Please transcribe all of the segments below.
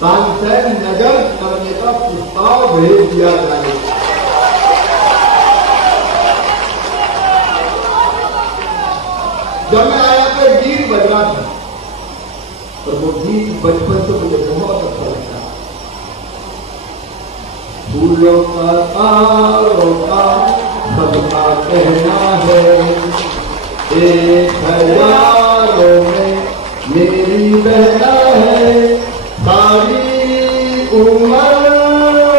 तानसेन नगर करने का प्रस्ताव भेज दिया जाएगा। जब मैं आया तो एक गीत बज रहा था और वो गीत बचपन से मुझे बहुत अच्छा लगता है। फूलों का तारों का सबका कहना है, एक हजारों में मेरी बहना है, सारी उम्र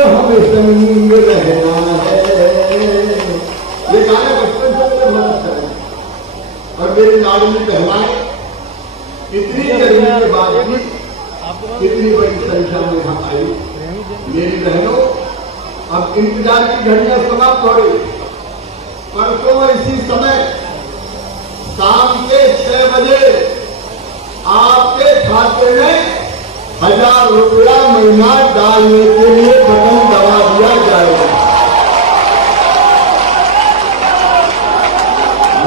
हमें संग रहना है। ये गाना बचपन से मुझे बहुत अच्छा है। और मेरी लाडली बहनाएं इतनी गर्मी के बाद भी इतनी बड़ी संख्या में यहाँ आई। मेरी बहनों, अब इंतजार की घड़ियां समाप्त हो रही। परसों इसी समय शाम के 6 बजे आपके खाते में 1000 रुपया महीना डालने के लिए बटन दबा दिया जाएगा।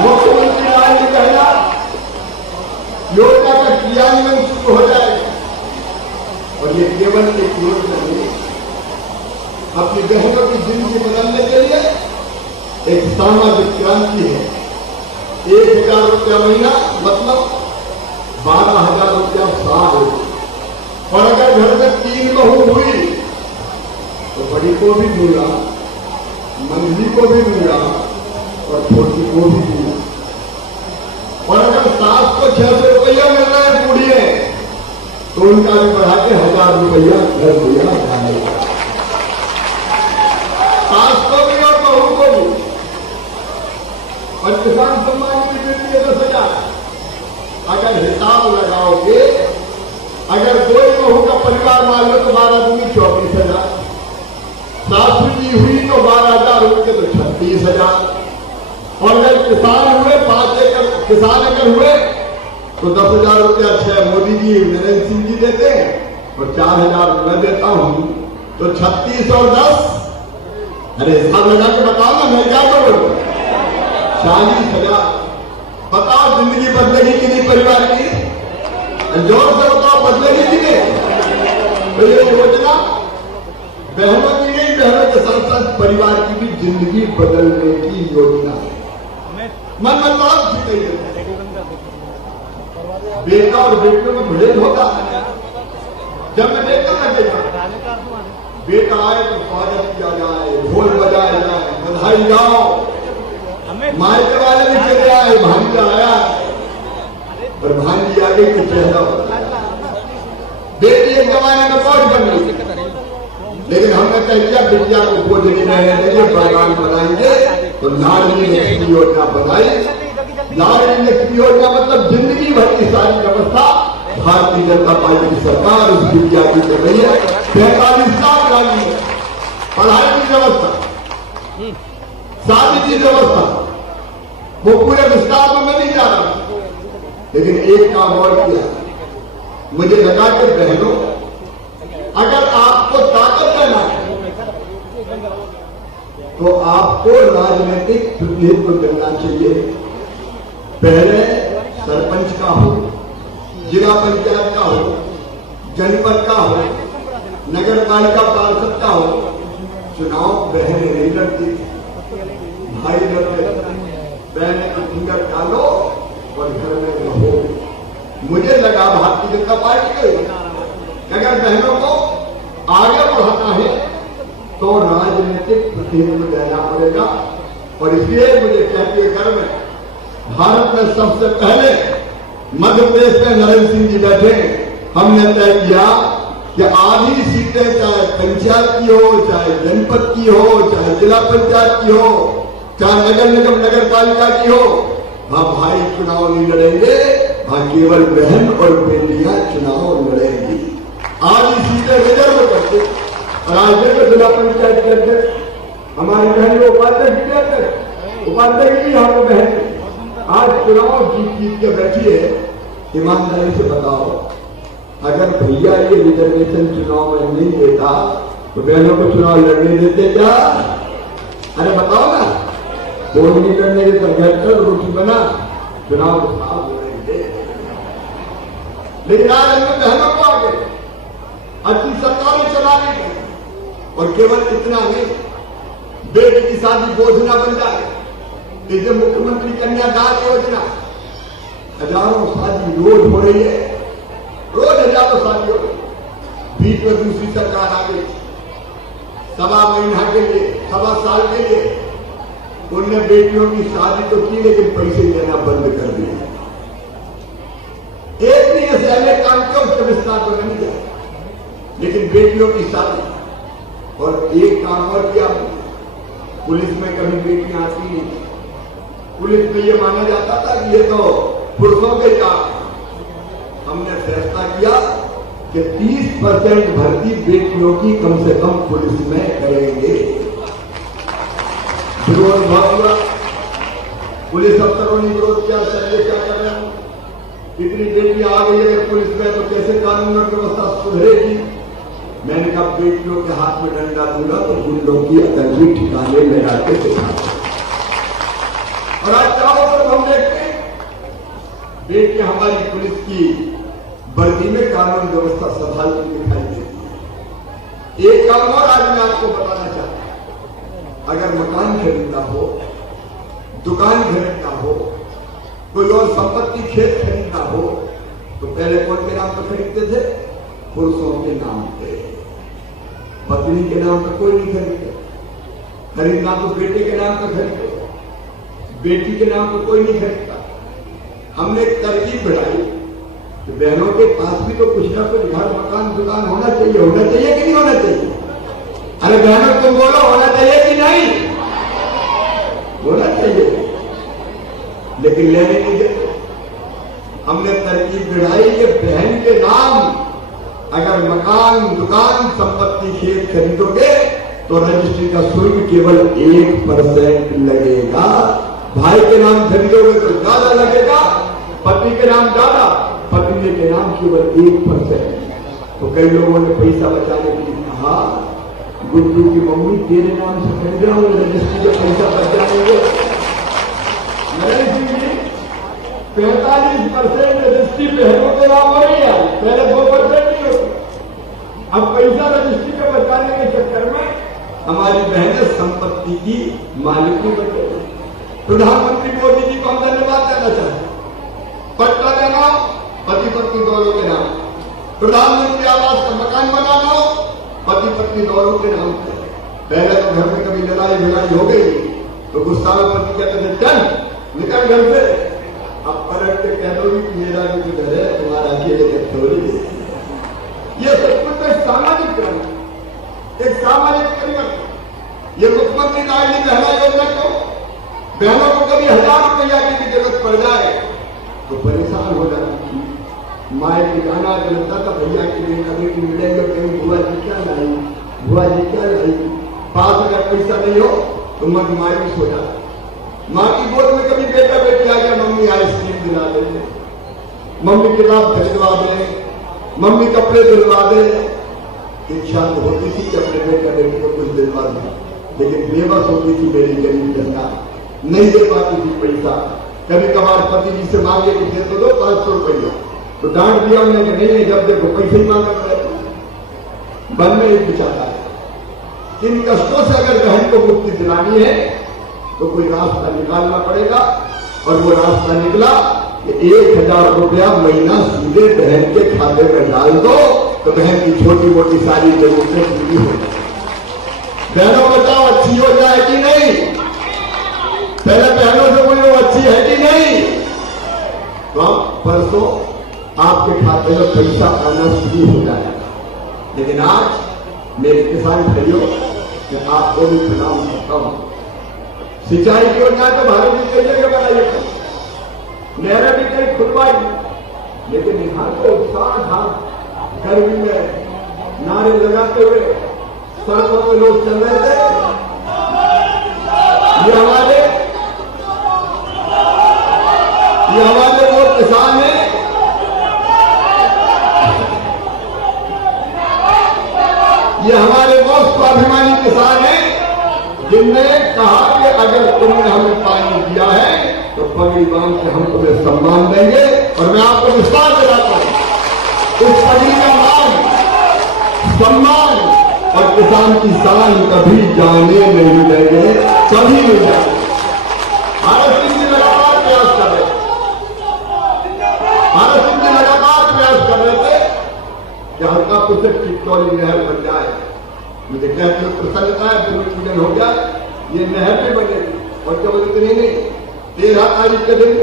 मुख्यमंत्री राज ने कहना योजना का क्रियान्वयन शुरू हो जाएगा। और ये केवल एक योजना नहीं, अपनी बहनों की जिंदगी बदलने के लिए एक सामाजिक क्रांति है। 1000 रुपया महीना मतलब 12,000 रुपया साल। और अगर घर में 3 बहू हुई तो बड़ी को भी मिला, मंझली को भी मिला और छोटी को भी मिला। और अगर सास को 600 रुपया मिल रहा है बूढ़ी है तो उनका भी बढ़ा के 1000 रुपया घर दिया जाएगा, सास को भी और बहू को भी। और किसान सम्मान की मिलती है 10,000। अगर हिसाब लगाओगे, अगर 2 बहू का परिवार मान लो तो 12 दूनी 24,000, सासू जी हुई तो 12,000 रुपये तो 36,000। और अगर किसान हुए 5 एकड़ किसान अगर हुए तो 10,000 रुपया 6 मोदी जी नरेंद्र सिंह जी देते हैं और 4,000 मैं देता हूं, तो 36 और 10, अरे हिसाब लगा के बताओ ना, मैं क्या करूं? 40,000। बताओ जिंदगी बदलेगी कि नहीं परिवार की? जोर से बताओ, बदलेगी कि नहीं? तो ये योजना बहनों की नहीं, बहनों के साथ साथ परिवार की भी जिंदगी बदलने की योजना है। मन बेटा और बेटियों में भेद होता है। जब मैं देखता था बेटा आए तो स्वागत किया जाए, ढोल बजाया जाए, बधाई जाओ, मायके वाले भी चले आए, भांजा आया और भांजी आगे की चेहरा बेटी एक जमाने में बहुत बन गई, लेकिन हमने कह दिया बिटिया को बोझनी रहने देंगे, बगान बनाएंगे। तो लाडली लक्ष्मी योजना बनाई। लाडली लक्ष्मी योजना मतलब जिंदगी भर की सारी व्यवस्था भारतीय जनता पार्टी की सरकार उस बिटिया की कर रही है। 45 लाख लागी है, पढ़ाई की व्यवस्था, शादी की व्यवस्था, वो पूरे विस्तार में मैं नहीं जा रहा, लेकिन एक काम और किया। मुझे लगा कि बहनों, अगर आपको ताकत करना है तो आपको राजनीतिक प्रतिनिधित्व करना चाहिए। पहले सरपंच का हो, जिला पंचायत का हो, जनपद का हो, नगर पालिका पार्षद का हो, चुनाव बहन नहीं लड़ती, भाई लड़ते। बहन की फिंगर डालो और घर में रहो। मुझे लगा भारतीय जनता पार्टी के अगर बहनों को आगे बढ़ाना है तो राजनीतिक प्रतिनिधित्व देना पड़ेगा। और इसलिए मुझे कहती है घर में भारत में सबसे पहले मध्य प्रदेश में नरेंद्र सिंह जी बैठे। हमने तय किया कि आधी सीटें चाहे पंचायत की हो, चाहे जनपद की हो, चाहे जिला पंचायत की हो, चाहे नगर निगम नगर पालिका की हो, वहां भाई चुनाव नहीं लड़ेंगे, वहां केवल बहन और बेटियां चुनाव लड़ेंगी। आधी सीटें रिजर्व करके और आज देखो जिला पंचायत के अध्यक्ष हमारी बहन उपाध्यक्ष भी यहाँ पे बहन आज चुनाव जीत के बैठी है। ईमानदारी से बताओ, अगर भैया ये रिजर्वेशन चुनाव में नहीं देता तो बहनों को चुनाव लड़ने देते क्या? अरे बताओ ना, कोई नहीं लड़ने देता, घर रोटी बना चुनाव लेकिन आज हमने बहनों को आगे अच्छी सरकारें चला रही है। और केवल इतना नहीं, बेटी की शादी बोझ न बन जाए, इसलिए मुख्यमंत्री कन्यादान योजना, हजारों शादी रोज हो रही है, रोज हजारों शादी हो रही है। बीच में दूसरी सरकार आ गई, सवा महीना के लिए, सवा साल के लिए उनने बेटियों की शादी तो की, लेकिन पैसे देना बंद कर दिया। एक नहीं ऐसे अनेक काम किया, उसका विस्तार तो नहीं किया, लेकिन बेटियों की शादी। और एक काम और किया, पुलिस में कभी बेटियां आती नहीं, पुलिस में यह माना जाता था कि ये तो पुरुषों के काम। हमने फैसला किया कि 30% भर्ती बेटियों की कम से कम पुलिस में करेंगे। विरोध बहुत हुआ, पुलिस अफसरों ने विरोध किया, सर ये क्या कर रहे हैं, इतनी बेटियां आ गई है पुलिस में तो कैसे कानून और व्यवस्था सुधरेगी। मैंने कहा बेटियों के हाथ में डंडा दूंगा तो गुंडों की अकल भी ठिकाने में लाके देखा। और आज चारों तरफ हम देखते हैं बेटियां हमारी पुलिस की वर्दी में कानून व्यवस्था संभालती दिखाई देती है। एक काम और आज मैं आपको बताना चाहता हूं, अगर मकान खरीदना हो, दुकान खरीदना हो, कोई और संपत्ति खेत खरीदना हो, तो पहले कौन के नाम पर खरीदते थे? पुरुषों के नाम पे। पत्नी के नाम पर कोई नहीं खरीदते। खरीदना तो बेटे के नाम पर खरीदो, बेटी के नाम पर कोई नहीं खरीदता। हमने एक तरकीब बढ़ाई कि बहनों के पास भी तो कुछ ना कुछ घर मकान दुकान होना चाहिए कि नहीं होना चाहिए? अरे बहनों तुम बोलो, होना चाहिए कि नहीं? होना चाहिए, लेकिन लेने नहीं देते। हमने तरकीब बढ़ाई कि बहन के नाम अगर मकान दुकान संपत्ति खेत खरीदोगे तो रजिस्ट्री का शुल्क केवल 1% लगेगा। भाई के नाम खरीदोगे तो ज्यादा लगेगा, पति के नाम ज्यादा, पत्नी के नाम केवल 1%। तो कई लोगों ने पैसा बचाने के लिए कहा, गुड्डू की मम्मी तेरे नाम से खरीद रहा हूं, रजिस्ट्री का पैसा बच जाएंगे। 45% रजिस्ट्री बहनों के नाम हो रही है, पहले 2% नहीं होती। अब पैसा रजिस्ट्री में बचाने के चक्कर में हमारी बहनें संपत्ति की मालिक बन गई। प्रधानमंत्री मोदी जी को हम धन्यवाद देना चाहते हैं। पट्टा देना पति पत्नी दोनों के नाम, प्रधानमंत्री आवास का मकान बनाना हो पति पत्नी दोनों के नाम पे। पहले तो घर में कभी लड़ाई भिड़ाई हो गई तो गुस्सा में पति कहते थे चल निकल घर से। अब पलट के कह दो कि मेरा भी घर है, तुम्हारा अकेले थोड़ी। ये सब कुछ एक सामाजिक क्रम, एक सामाजिक परिवर्तन। ये मुख्यमंत्री लाडली बहना योजना को बहनों को कभी 1000 रुपया की जरूरत पड़ जाए तो परेशान हो जाती। माए की गाना लगता था भैया की बेटा बेटी मिलेंगे, कहीं बुआ जी क्या लाई, बुआ जी क्या लाई। पास अगर पैसा नहीं हो तो मन मायूस हो जाता। माँ की गोद में कभी बेटा बेटी आ गया, मम्मी आइसक्रीम दिला दे, मम्मी किताब खरीदवा दे, मम्मी कपड़े दिलवा दे। इच्छा तो होती थी कि अपने बेटा बेटी को कुछ दिलवा दे, लेकिन बेबस होती थी मेरी गरीब जनता, नहीं दे पाती थी पैसा। कभी कभार पति जी से मांगे कि दे दो 500 रुपया, तो डांट दिया उन्हें कि नहीं, जब देखो पैसे ही मांगा रहे। मन में एक विचार आया, इन कष्टों से अगर बहन को मुक्ति दिलानी है तो कोई रास्ता निकालना पड़ेगा। और वो रास्ता निकला कि 1000 रुपया महीना सीधे बहन के खाते में डाल दो तो बहन की छोटी मोटी सारी जरूरतें पूरी हो जाए। बहनों बताओ अच्छी हो जाए कि नहीं? पहले बहनों से बोलो अच्छी है कि नहीं? तो अब परसों आपके खाते में पैसा आना शुरू हो जाएगा। लेकिन आज मेरे किसान भाइयों मैं आपको भी प्रणाम करता हूं। सिंचाई की योजना तो भारत की कई जगह बनाई है, नहरें भी कई खुदवाई, लेकिन यहां तो उत्साह गर्मी में नारे लगाते हुए सड़कों पर लोग चल रहे थे। ये हमारे वो किसान हैं, ये हमारे वो स्वाभिमानी किसान हैं जिनने कहा कि अगर तुमने हमें पानी दिया है तो पगड़ी बांध के हम तुम्हें सम्मान देंगे। और मैं आपको विश्वास दिलाता हूं, इस पगड़ी का मान किसान की शान कभी जाने नहीं देंगे, कभी नहीं जाने। भारत सिंह जी लगातार प्रयास कर रहे थे, भारत सिंह जी लगातार प्रयास कर रहे थे कि हल्कापुर से चित्तौली नहर बन जाए। मुझे कहते हुए प्रसन्नता है, भूमि पूजन हो गया, ये नहर भी बनेगी। और केवल इतनी नहीं, 13 तारीख के दिन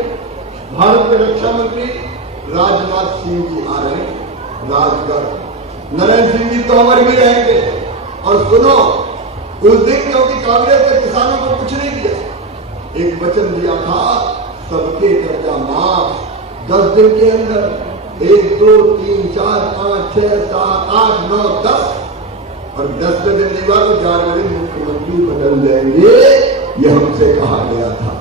भारत के रक्षा मंत्री राजनाथ सिंह जी आ रहे हैं राजगढ़, नरेंद्र सिंह जी तोमर भी रहेंगे। और सुनो, उस दिन क्योंकि कांग्रेस ने किसानों को कुछ नहीं दिया, एक वचन दिया था, सबके कर्जा माफ 10 दिन के अंदर, 1 2 3 4 5 6 7 8 9 10, और 10वें दिन नहीं हुआ तो 11वें दिन मुख्यमंत्री बदल देंगे, ये हमसे कहा गया था।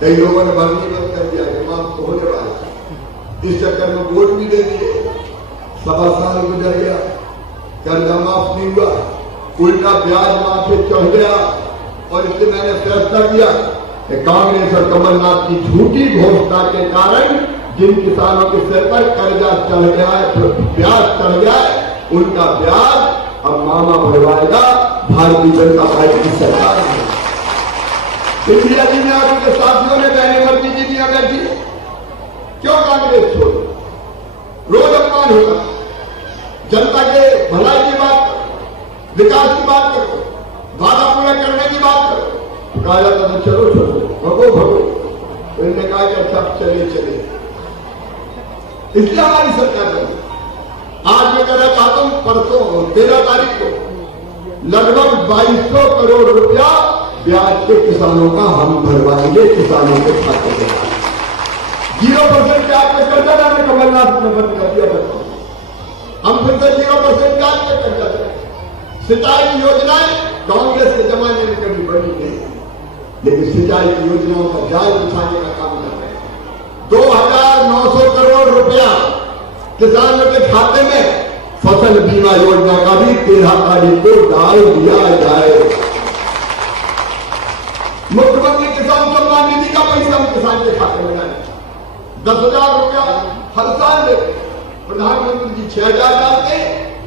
कई लोगों ने भरनी बंद कर दिया कि माफ तो होने वाला, इस चक्कर में वोट भी दे दिए। 1.25 साल गुजर गया, कर्जा माफ नहीं हुआ, उल्टा ब्याज माथे चढ़ गया। और इसलिए मैंने फैसला किया कि कांग्रेस और कमलनाथ की झूठी घोषणा के कारण जिन किसानों के सिर पर कर्जा चढ़ गया है, ब्याज चढ़ गया है, उनका ब्याज अब मामा भरवाएगा भारतीय जनता पार्टी की सरकार है। इंडिया जी ने उनके साथियों ने बहने मर्जी की दुनिया बैठी, क्यों कांग्रेस छोड़? रोज अपमान होगा, जनता के भलाई की बात करो, विकास की बात करो, वादा पूरा करने की बात करो। कहा जाता था चलो चलो भगो भगो, तो इन्होंने कहा कि अच्छा चलिए चलिए। इसलिए हमारी सरकार बनी। आज मैं कहना चाहता हूं, परसों 13 तारीख को लगभग 2200 करोड़ रुपया ब्याज के किसानों का हम भरवाएंगे, किसानों के खाते में। 0% ब्याज पे कर्जा लाने कमलनाथ ने बंद कर दिया था, हम फिर से 0% ब्याज पे कर्जा दें। सिंचाई की योजनाएं कांग्रेस के जमाने में कभी बनी नहीं, लेकिन सिंचाई की योजनाओं का जाल बिछाने का काम कर रहे हैं। 2900 करोड़ रुपया किसानों के खाते में फसल बीमा योजना का भी 13 तारीख को डाल दिया जाए। मुख्यमंत्री किसान सम्मान निधि का पैसा हम किसान के खाते में डालें। 10,000 रुपया हर साल देते, प्रधानमंत्री जी 6,000 डालते,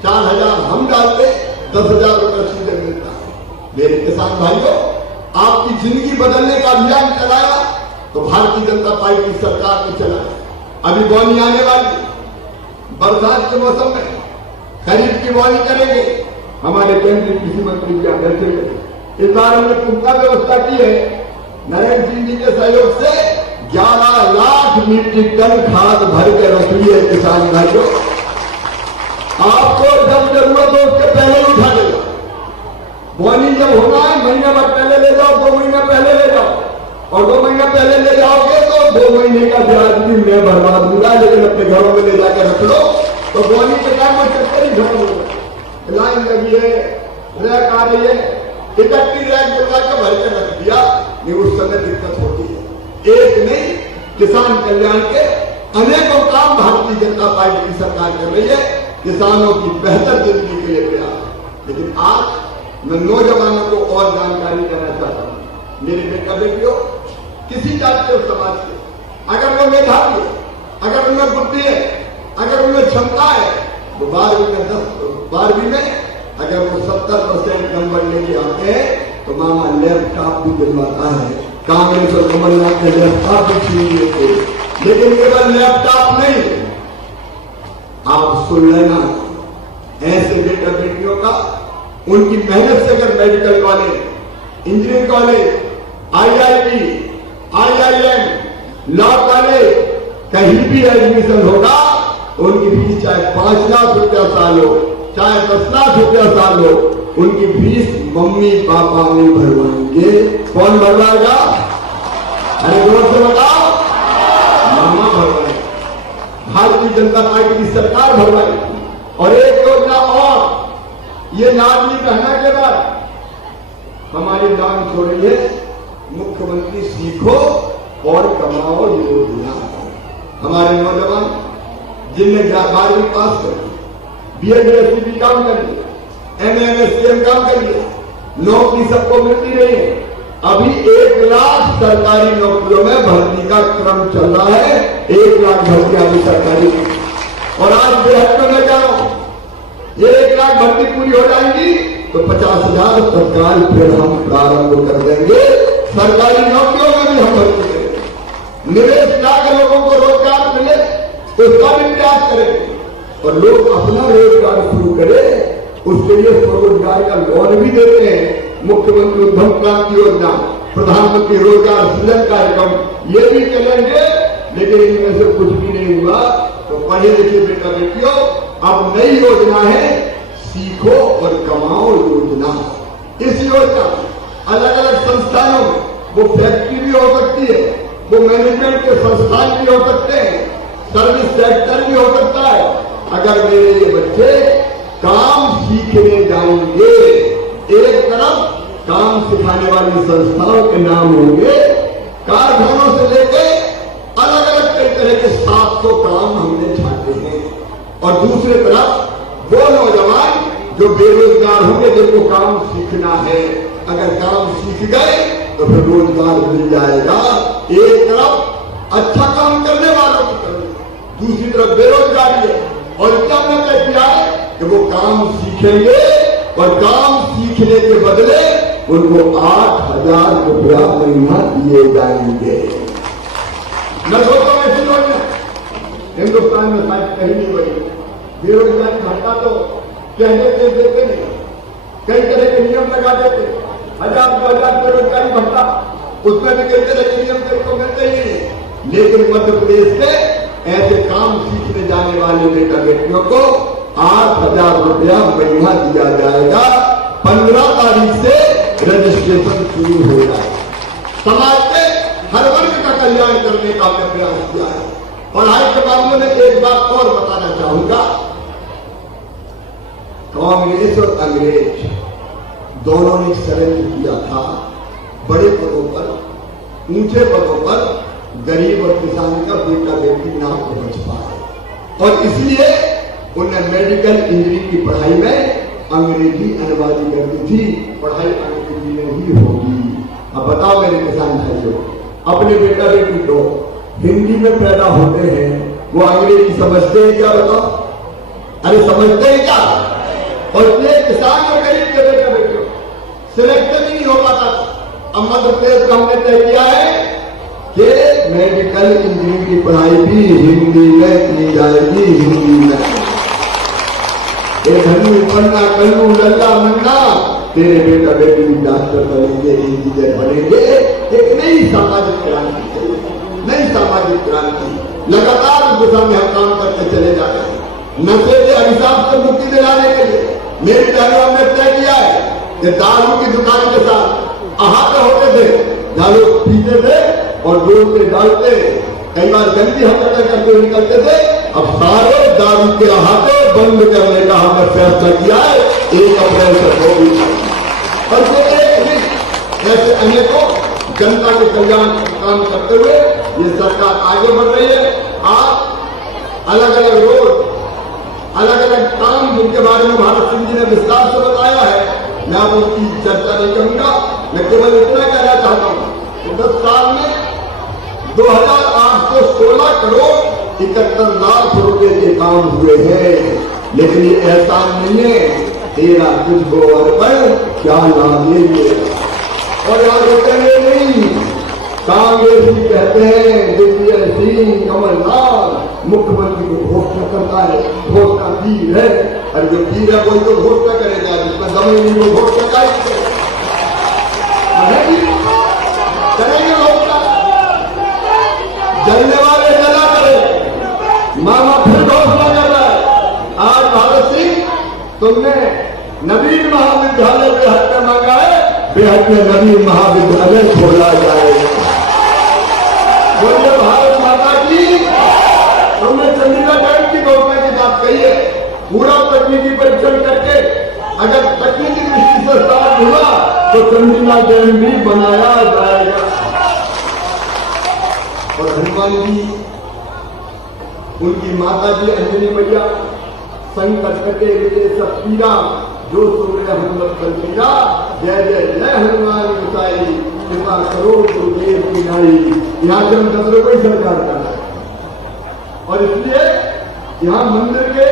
4,000 हम डालते, 10,000 रुपया सीधे मिलता है। मेरे किसान भाइयों, आपकी जिंदगी बदलने का अभियान चलाया तो भारतीय जनता पार्टी की सरकार ने चलाया। अभी बोनी आने वाली, बरसात के मौसम में खरीफ की बोनी करेंगे। हमारे केंद्रीय कृषि मंत्री जी बैठे हुए, इस बार हमने पुख्ता व्यवस्था की है। नरेंद्र सिंह जी के सहयोग से 11 लाख मीट्रिक टन खाद भर के रख लिए किसान भाइयों। आपको जब जरूरत हो उसके पहले उठा लेगा। बोनी जब होना है, महीना भर पहले ले जाओ, 2 महीना पहले ले जाओ, और 2 महीना पहले ले जाओगे तो 2 महीने का ब्याज भी मैं भरवा दूंगा, लेकिन अपने घरों में ले जाकर रख लो। तो बोनी के टाइम में चक्कर ही खत्म होगा। लाइन लगी है, रैक आ रही है, 31 रैक बुलवा के भर के रख दिया, ये उस समय दिक्कत होती है। एक नहीं, किसान कल्याण के अनेकों काम भारतीय जनता पार्टी की सरकार कर रही है, किसानों की बेहतर जिंदगी के लिए प्रयास। लेकिन आज मैं नौजवानों को और जानकारी देना चाहता हूं। मेरे बेटा बेटियों, किसी जाति और समाज के अगर वो मेधावी है, अगर उनमें बुद्धि है, अगर उनमें क्षमता है, तो 12वीं में अगर वो 70% नंबर लेके आते हैं तो मामा लैपटॉप भी दिलवाता है। कांग्रेस और कमलनाथ ने लैपटॉप भी छीन लिए थे, लेकिन केवल लैपटॉप नहीं, आप सुन लेना, ऐसे बेटा बेटियों का उनकी मेहनत से अगर medical college, engineering college, IIT, IIM, law college कहीं भी एडमिशन होगा तो उनकी फीस चाहे 5 लाख रुपया साल हो, चाहे 10 लाख रुपया साल हो, उनकी फीस मम्मी पापा नहीं भरवाएंगे। कौन भरवाएगा? अरे जोर से बताओ, मामा भरवाएगा, भारतीय जनता पार्टी की सरकार भरवाएगी। और एक योजना और, ये लाडली बहना के बाद हमारी नाम छोड़ी है मुख्यमंत्री सीखो और कमाओ योजना। हमारे नौजवान जिनने 12वीं पास कर ली, BA काम कर लिया, MA काम कर लिया, नौकरी सबको मिलती नहीं है। अभी 1 लाख सरकारी नौकरियों में भर्ती का क्रम चल रहा है, 1 लाख भर्तियां अभी सरकारी। और आज बेहद में मैं कह रहा हूं, ये 1 लाख लाख भर्ती पूरी हो जाएगी तो 50,000 तत्काल फिर हम प्रारंभ कर देंगे। सरकारी नौकरियों में भी हम भर्ती करेंगे। निवेश लाकर लोगों को रोजगार मिले तो उसका भी प्रयास करेंगे और लोग अपना रोजगार शुरू करें। उसके लिए स्वरोजगार का लोन भी देते हैं। मुख्यमंत्री उद्यम क्रांति योजना, प्रधानमंत्री रोजगार सृजन कार्यक्रम, ये भी चलेंगे। लेकिन इनमें से कुछ भी नहीं हुआ तो पढ़े लिखे बेटा बेटियों, अब नई योजना है सीखो और कमाओ योजना। इस योजना अलग अलग संस्थानों में, वो फैक्ट्री भी हो सकती है, वो मैनेजमेंट के संस्थान भी हो सकते हैं, सर्विस सेक्टर भी हो सकता है। अगर मेरे ये बच्चे काम सीखने जाएंगे, एक तरफ काम सिखाने वाली संस्थाओं के नाम होंगे, कारखानों से लेकर अलग अलग कई तरह के 700 काम हमने छाटे हैं, और दूसरी तरफ वो नौजवान जो बेरोजगार होंगे जिनको काम सीखना है, अगर काम सीख गए तो फिर रोजगार मिल जाएगा। एक तरफ अच्छा काम करने वालों की तरफ, दूसरी तरफ बेरोजगारी है। और क्या हमने तय किया है कि वो काम सीखेंगे और काम सीखने के बदले उनको 8,000 रुपया महीना दिए जाएंगे। मैं सोचता हूं ऐसी योजना हिंदुस्तान में शायद कहीं नहीं बनी। बेरोजगारी भत्ता तो कहते देते नहीं, कई तरह के नियम लगा देते, 1,000-2,000 बेरोजगारी भत्ता, उसमें भी कई तरह के नियम देखो मिलते ही नहीं। लेकिन मध्य प्रदेश में ऐसे काम सीखने जाने वाले बेटा बेटियों को 8,000 रुपया महीना दिया जाएगा। 15 तारीख से रजिस्ट्रेशन शुरू हो जाएगा। समाज के हर वर्ग का कल्याण करने का हमने प्रयास किया है। पढ़ाई के मामले में एक बात और बताना चाहूंगा, कांग्रेस और अंग्रेज दोनों ने षड्यंत्र किया था बड़े पदों पर, ऊंचे पदों पर गरीब और किसान का बेटा बेटी ना पहुंच पाए, और इसलिए उन्हें मेडिकल इंजीनियरिंग की पढ़ाई में अंग्रेजी अनिवार्य कर दी थी। पढ़ाई अंग्रेजी में ही होगी। अब बताओ मेरे किसान भाइयों, अपने बेटा बेटी को हिंदी में पैदा होते हैं, वो अंग्रेजी समझते हैं क्या? बताओ, अरे समझते हैं क्या? और ये किसान और गरीब के बेटा बेटियों सिलेक्शन ही नहीं हो पाता। अब मध्य प्रदेश का हमने तय किया है कि मेडिकल इंजीनियरिंग की पढ़ाई भी हिंदी में की जाएगी। हिंदी में धनु पन्ना कन्नू लल्ला मन्ना, तेरे बेटा बेटी डॉक्टर बनेंगे, इंजीनियर बनेंगे। एक नई सामाजिक क्रांति, नई सामाजिक क्रांति लगातार उस दिशा में हम काम करते चले जाते हैं। नशे के अभिशाप से मुक्ति दिलाने के लिए मेरी बहनों ने तय किया है कि दारू की दुकान के साथ अहाते होते थे, दारू पीते थे और दूर से डालते, कई बार गंदी हरकतें करके निकलते थे। अब सारे दारू के अहाते बंद करने का हमने फैसला किया है 1 अप्रैल से 24 और फिर एक दिन ऐसे अनेकों जनता के कल्याण काम करते हुए ये सरकार आगे बढ़ रही है। आप अलग अलग रोड, अलग अलग काम जिनके बारे में भारत सिंह जी ने विस्तार से बताया है, मैं अब उसकी चर्चा नहीं करूंगा। मैं केवल इतना कहना चाहता हूं 10 साल में 2,816 करोड़ 71 लाख रुपए के काम हुए हैं। लेकिन ये एहसान नहीं है तेरा कुछ गोवर पर क्या लागे, और आगे कहने नहीं। कांग्रेस भी कहते हैं दिग्विजय सिंह, कमलनाथ मुख्यमंत्री को घोषणा करता है, घोषणा वीर है। और जो वीर है कोई तो घोषणा करेगा, जिसमें दम नहीं वो घोषणा करेंगे घोषणा। जलने वाले जला करे, मामा फिर घोषणा कर रहा है। आज भारत सिंह तुमने नवीन महाविद्यालय बेहद में मांगा है, बेहद में नवीन महाविद्यालय खोला जाएगा। बोलिए भारत माता की। तुमने चंडीगढ़ डैम की घोषणा की बात कही है, पूरा तकनीकी परीक्षण करके अगर तकनीकी दृष्टि से साफ हुआ तो चंडीगढ़ डैम भी बनाया जाएगा। और हनुमान जी, उनकी माता जी अंजनी मैया, संकट कटे विजय सब पीरा, जो सूर्य हनुमत बलबीरा, जय जय जय हनुमान गोसाई, कृपा करो गुरुदेव की नाई। यहाँ से हम 10 रुपये सरकार का है, और इसलिए यहाँ मंदिर के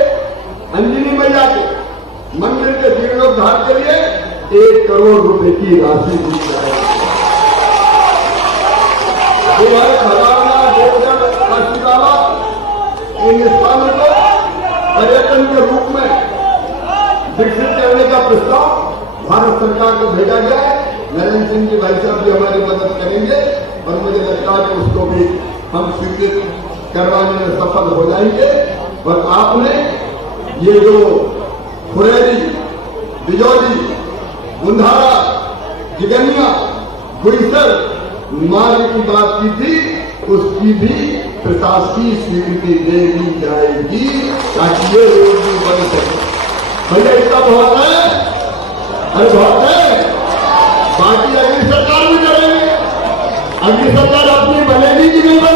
अंजनी मैया के 1 करोड़ रुपए की राशि दी जाएगी। खजाना, देवगढ़, काशीबाबा, इन स्थानों को पर्यटन के रूप में विकसित करने का प्रस्ताव भारत सरकार को भेजा गया है। नरेंद्र सिंह जी भाई साहब भी हमारी मदद करेंगे और मुझे लगता है कि उसको भी हम स्वीकृत करवाने में सफल हो जाएंगे। और आपने ये जो खुरेरी, बिजौली, बुंधारा, जिगनिया, गुईसर मार्ग की बात की थी, उसकी भी प्रशासकीय स्वीकृति दे दी जाएगी ताकि ये रोड भी बन सके। भैया इतना बहुत है, अरे बहुत है। बाकी अगली सरकार भी करेंगे, अगली सरकार अपनी बनेगी कि नहीं बनेगी।